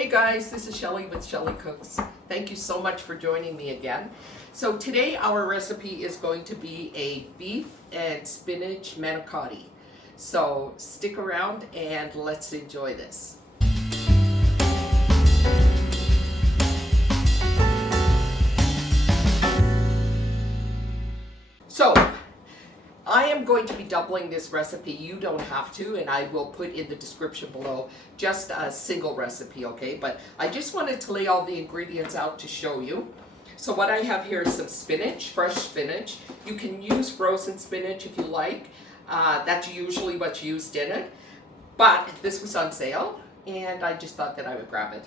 Hey guys, this is Shelly with Shelly Cooks. Thank you so much for joining me again. So today our recipe is going to be a beef and spinach manicotti. So stick around and let's enjoy this. So I am going to be doubling this recipe. You don't have to, and I will put in the description below just a single recipe, okay? But I just wanted to lay all the ingredients out to show you. So what I have here is some spinach, fresh spinach. You can use frozen spinach if you like. That's usually what's used in it. But this was on sale, and I just thought that I would grab it.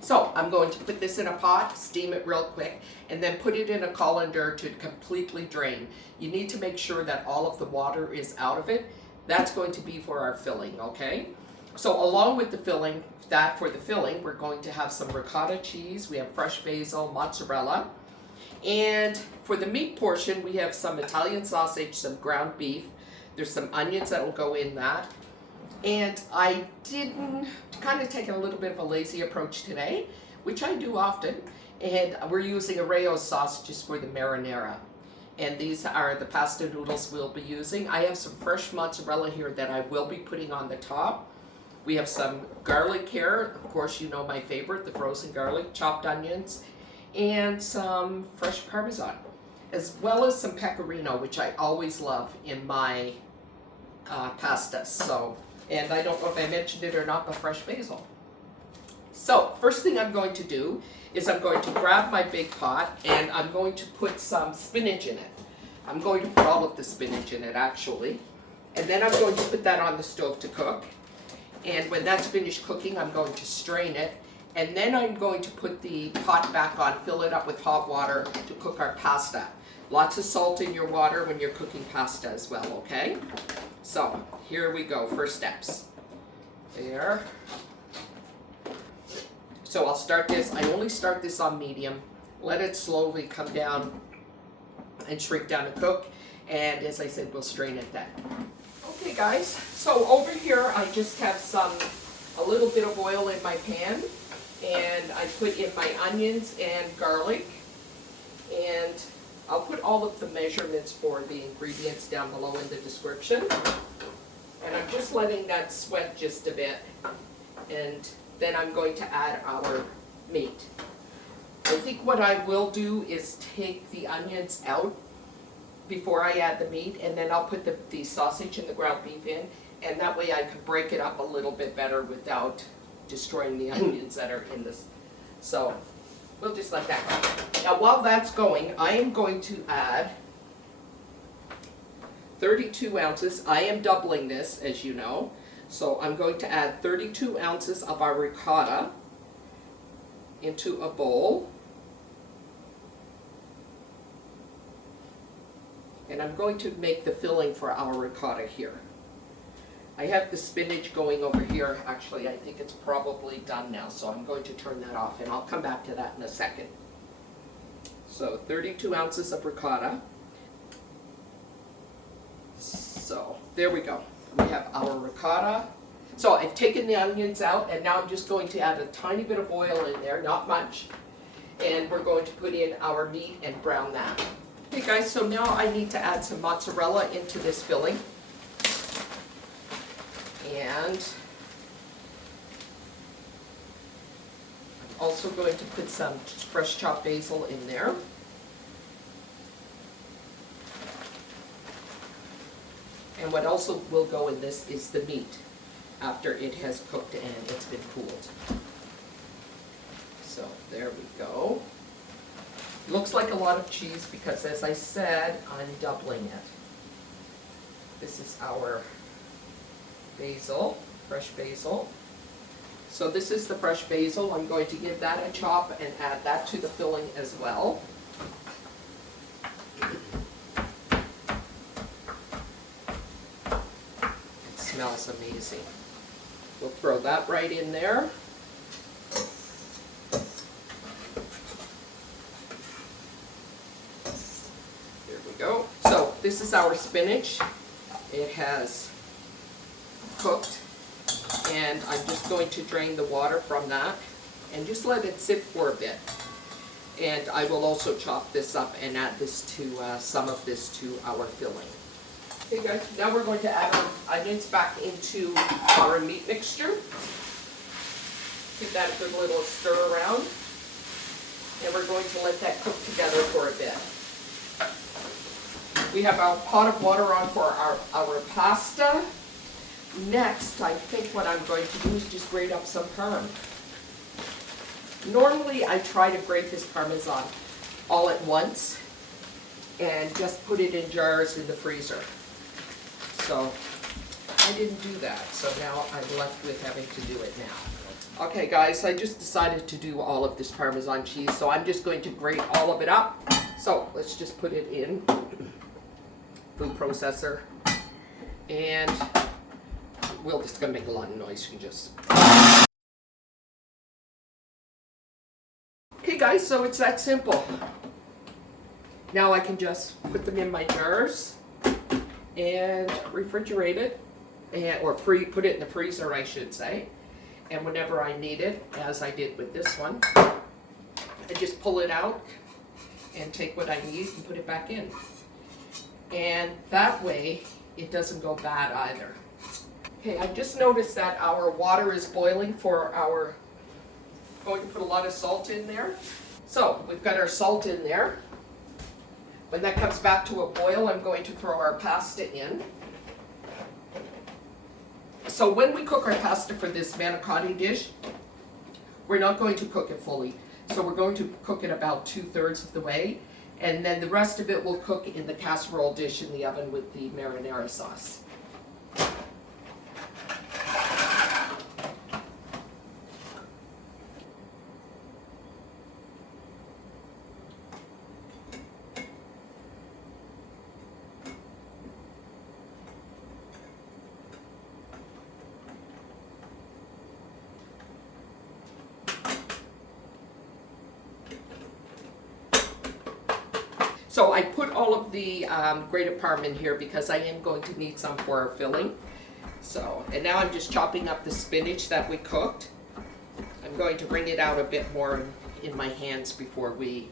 So I'm going to put this in a pot, steam it real quick, and then put it in a colander to completely drain. You need to make sure that all of the water is out of it. That's going to be for our filling, okay? So along with the filling, we're going to have some ricotta cheese, we have fresh basil, mozzarella, and for the meat portion, we have some Italian sausage, some ground beef, there's some onions that will go in that. And I didn't kind of take a little bit of a lazy approach today, which I do often. And we're using a Rayo sauce just for the marinara. And these are the pasta noodles we'll be using. I have some fresh mozzarella here that I will be putting on the top. We have some garlic here. Of course, you know my favorite, the frozen garlic, chopped onions, and some fresh Parmesan, as well as some Pecorino, which I always love in my pastas. So. And I don't know if I mentioned it or not, but fresh basil. So, first thing I'm going to do is I'm going to grab my big pot and I'm going to put some spinach in it. I'm going to put all of the spinach in it actually. And then I'm going to put that on the stove to cook. And when that's finished cooking, I'm going to strain it. And then I'm going to put the pot back on, fill it up with hot water to cook our pasta. Lots of salt in your water when you're cooking pasta as well, okay? So, here we go, first steps. There. So I'll start this, I only start this on medium, let it slowly come down and shrink down to cook, and as I said, we'll strain it then. Okay guys, so over here I just have a little bit of oil in my pan, and I put in my onions and garlic, and I'll put all of the measurements for the ingredients down below in the description. And I'm just letting that sweat just a bit. And then I'm going to add our meat. I think what I will do is take the onions out before I add the meat, and then I'll put the sausage and the ground beef in, and that way I can break it up a little bit better without destroying the onions that are in this. So we'll just let that go. Now while that's going, I am going to add 32 ounces. I am doubling this, as you know. So I'm going to add 32 ounces of our ricotta into a bowl. And I'm going to make the filling for our ricotta here. I have the spinach going over here. Actually, I think it's probably done now, so I'm going to turn that off, and I'll come back to that in a second. So 32 ounces of ricotta. So there we go. We have our ricotta. So I've taken the onions out, and now I'm just going to add a tiny bit of oil in there, not much. And we're going to put in our meat and brown that. Okay guys, so now I need to add some mozzarella into this filling. And I'm also going to put some fresh chopped basil in there. And what also will go in this is the meat after it has cooked and it's been cooled. So there we go. Looks like a lot of cheese because, as I said, I'm doubling it. This is our basil, fresh basil. So this is the fresh basil. I'm going to give that a chop and add that to the filling as well. It smells amazing. We'll throw that right in there. There we go. So this is our spinach. It has cooked, And I'm just going to drain the water from that and just let it sit for a bit. And I will also chop this up and add this to some of this to our filling. Okay guys, now we're going to add our onions back into our meat mixture. Give that a good little stir around. And we're going to let that cook together for a bit. We have our pot of water on for our pasta. Next, I think what I'm going to do is just grate up some parm. Normally, I try to grate this Parmesan all at once and just put it in jars in the freezer. So I didn't do that, so now I'm left with having to do it now. Okay guys, I just decided to do all of this Parmesan cheese, so I'm just going to grate all of it up. So let's just put it in food processor, and we're just going to make a lot of noise. You can just... Okay guys, so it's that simple. Now I can just put them in my jars and refrigerate it, or put it in the freezer, I should say. And whenever I need it, as I did with this one, I just pull it out and take what I need and put it back in. And that way, it doesn't go bad either. Okay, I just noticed that our water is boiling for our, going to put a lot of salt in there. So, we've got our salt in there. When that comes back to a boil, I'm going to throw our pasta in. So when we cook our pasta for this manicotti dish, we're not going to cook it fully. So we're going to cook it about 2/3 of the way, and then the rest of it will cook in the casserole dish in the oven with the marinara sauce. So I put all of the grated parm in here because I am going to need some for our filling. So, and now I'm just chopping up the spinach that we cooked. I'm going to wring it out a bit more in my hands before we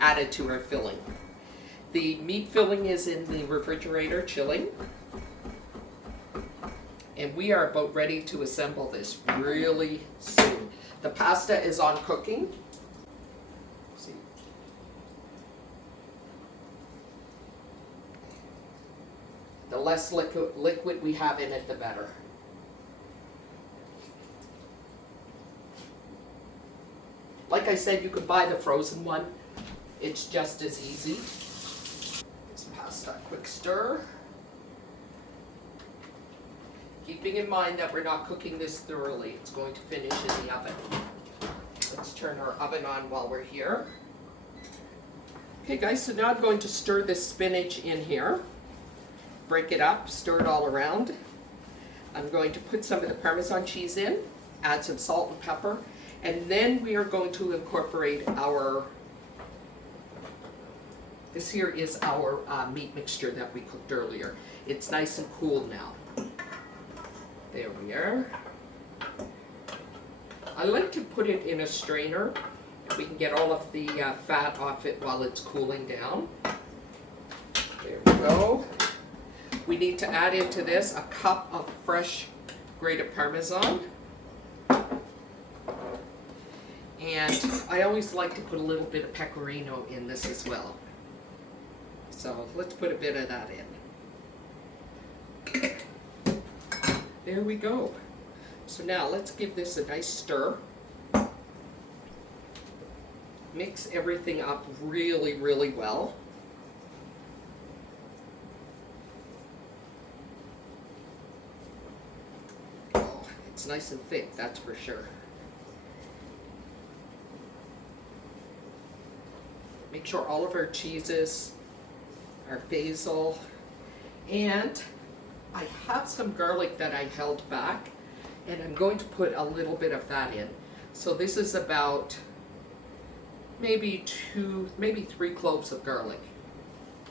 add it to our filling. The meat filling is in the refrigerator chilling. And we are about ready to assemble this really soon. The pasta is on cooking. See. The less liquid we have in it, the better. Like I said, you could buy the frozen one. It's just as easy. This pasta, quick stir. Keeping in mind that we're not cooking this thoroughly. It's going to finish in the oven. Let's turn our oven on while we're here. Okay guys, so now I'm going to stir this spinach in here. Break it up, stir it all around. I'm going to put some of the Parmesan cheese in, add some salt and pepper, and then we are going to incorporate our, this here is our meat mixture that we cooked earlier. It's nice and cool now. There we are. I like to put it in a strainer. We can get all of the fat off it while it's cooling down. There we go. We need to add into this a cup of fresh grated Parmesan. And I always like to put a little bit of Pecorino in this as well. So let's put a bit of that in. There we go. So now let's give this a nice stir. Mix everything up really, really well. Oh, it's nice and thick, that's for sure. Make sure all of our cheeses, our basil, and I have some garlic that I held back, and I'm going to put a little bit of that in. So this is about maybe 3 cloves of garlic.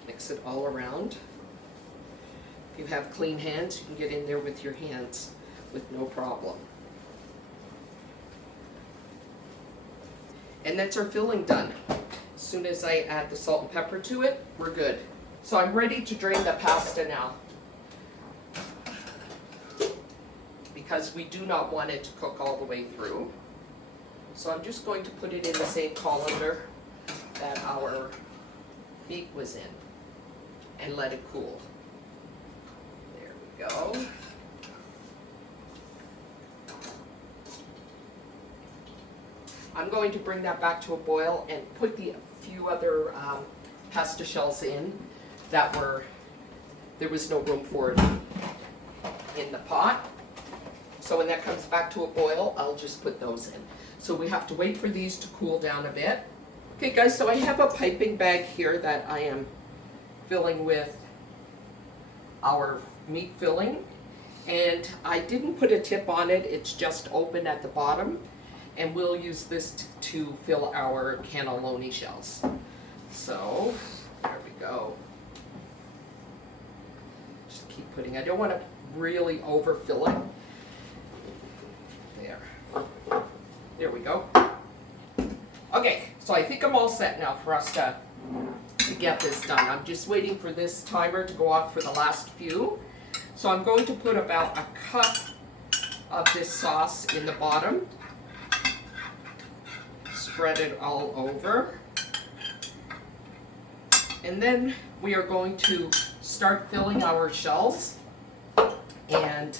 Mix it all around. If you have clean hands, you can get in there with your hands with no problem. And that's our filling done. As soon as I add the salt and pepper to it, we're good. So I'm ready to drain the pasta now, because we do not want it to cook all the way through. So I'm just going to put it in the same colander that our meat was in and let it cool. There we go. I'm going to bring that back to a boil and put the few other pasta shells in that there was no room for it in the pot. So when that comes back to a boil, I'll just put those in. So we have to wait for these to cool down a bit. Okay guys, so I have a piping bag here that I am filling with our meat filling. And I didn't put a tip on it, it's just open at the bottom. And we'll use this to fill our cannelloni shells. So, there we go. Just keep putting, I don't want to really overfill it. There we go. Okay, so I think I'm all set now for us to get this done. I'm just waiting for this timer to go off for the last few. So I'm going to put about a cup of this sauce in the bottom. Spread it all over. And then we are going to start filling our shells and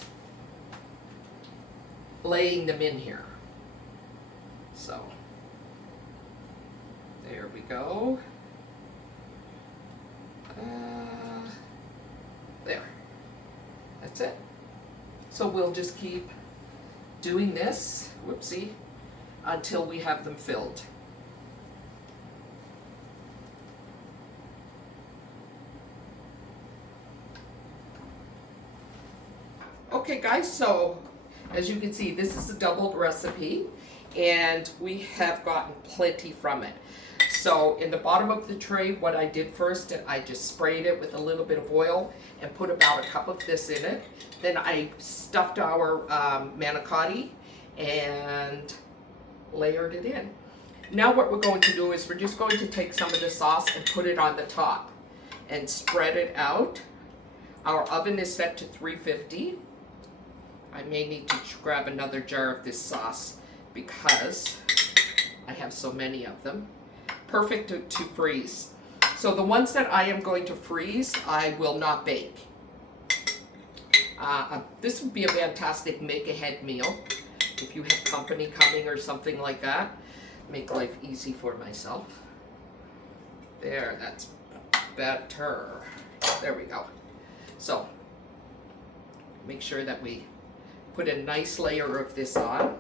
laying them in here. So, there we go. There. That's it. So we'll just keep doing this, whoopsie, until we have them filled. Okay guys, so as you can see, this is a doubled recipe and we have gotten plenty from it. So in the bottom of the tray, what I did first, I just sprayed it with a little bit of oil and put about a cup of this in it. Then I stuffed our manicotti and layered it in. Now what we're going to do is we're just going to take some of the sauce and put it on the top and spread it out. Our oven is set to 350. I may need to grab another jar of this sauce because I have so many of them. Perfect to freeze. So the ones that I am going to freeze, I will not bake. This would be a fantastic make-ahead meal if you have company coming or something like that. Make life easy for myself. There, that's better. There we go. So, make sure that we put a nice layer of this on.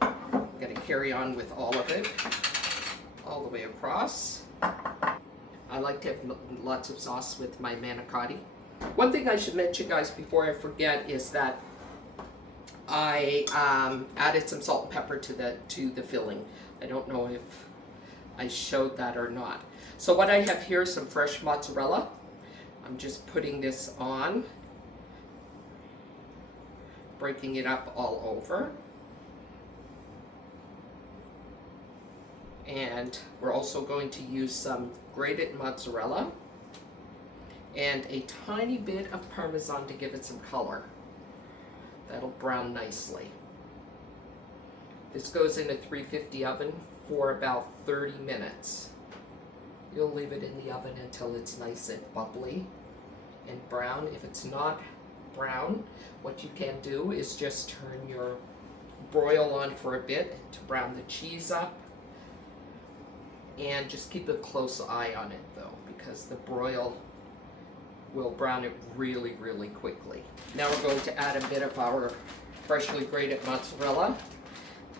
I'm going to carry on with all of it, all the way across. I like to have lots of sauce with my manicotti. One thing I should mention, guys, before I forget, is that I added some salt and pepper to the filling. I don't know if I showed that or not. So what I have here is some fresh mozzarella. I'm just putting this on, breaking it up all over. And we're also going to use some grated mozzarella and a tiny bit of Parmesan to give it some color. That'll brown nicely. This goes in a 350 oven for about 30 minutes. You'll leave it in the oven until it's nice and bubbly and brown. If it's not brown, what you can do is just turn your broil on for a bit to brown the cheese up. And just keep a close eye on it though, because the broil will brown it really, really quickly. Now we're going to add a bit of our freshly grated mozzarella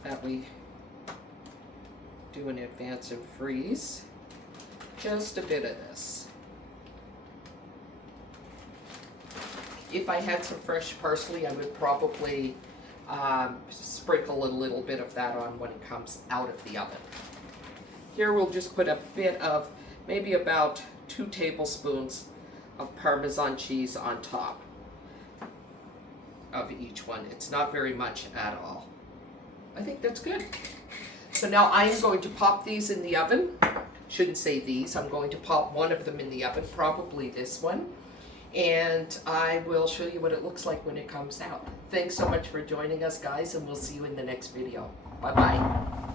that we do in advance and freeze. Just a bit of this. If I had some fresh parsley, I would probably sprinkle a little bit of that on when it comes out of the oven. Here we'll just put a bit of, maybe about 2 tablespoons of Parmesan cheese on top. of each one. It's not very much at all. I think that's good. So now I am going to pop these in the oven. Shouldn't say these. I'm going to pop one of them in the oven, probably this one. And I will show you what it looks like when it comes out. Thanks so much for joining us, guys, and we'll see you in the next video. Bye-bye.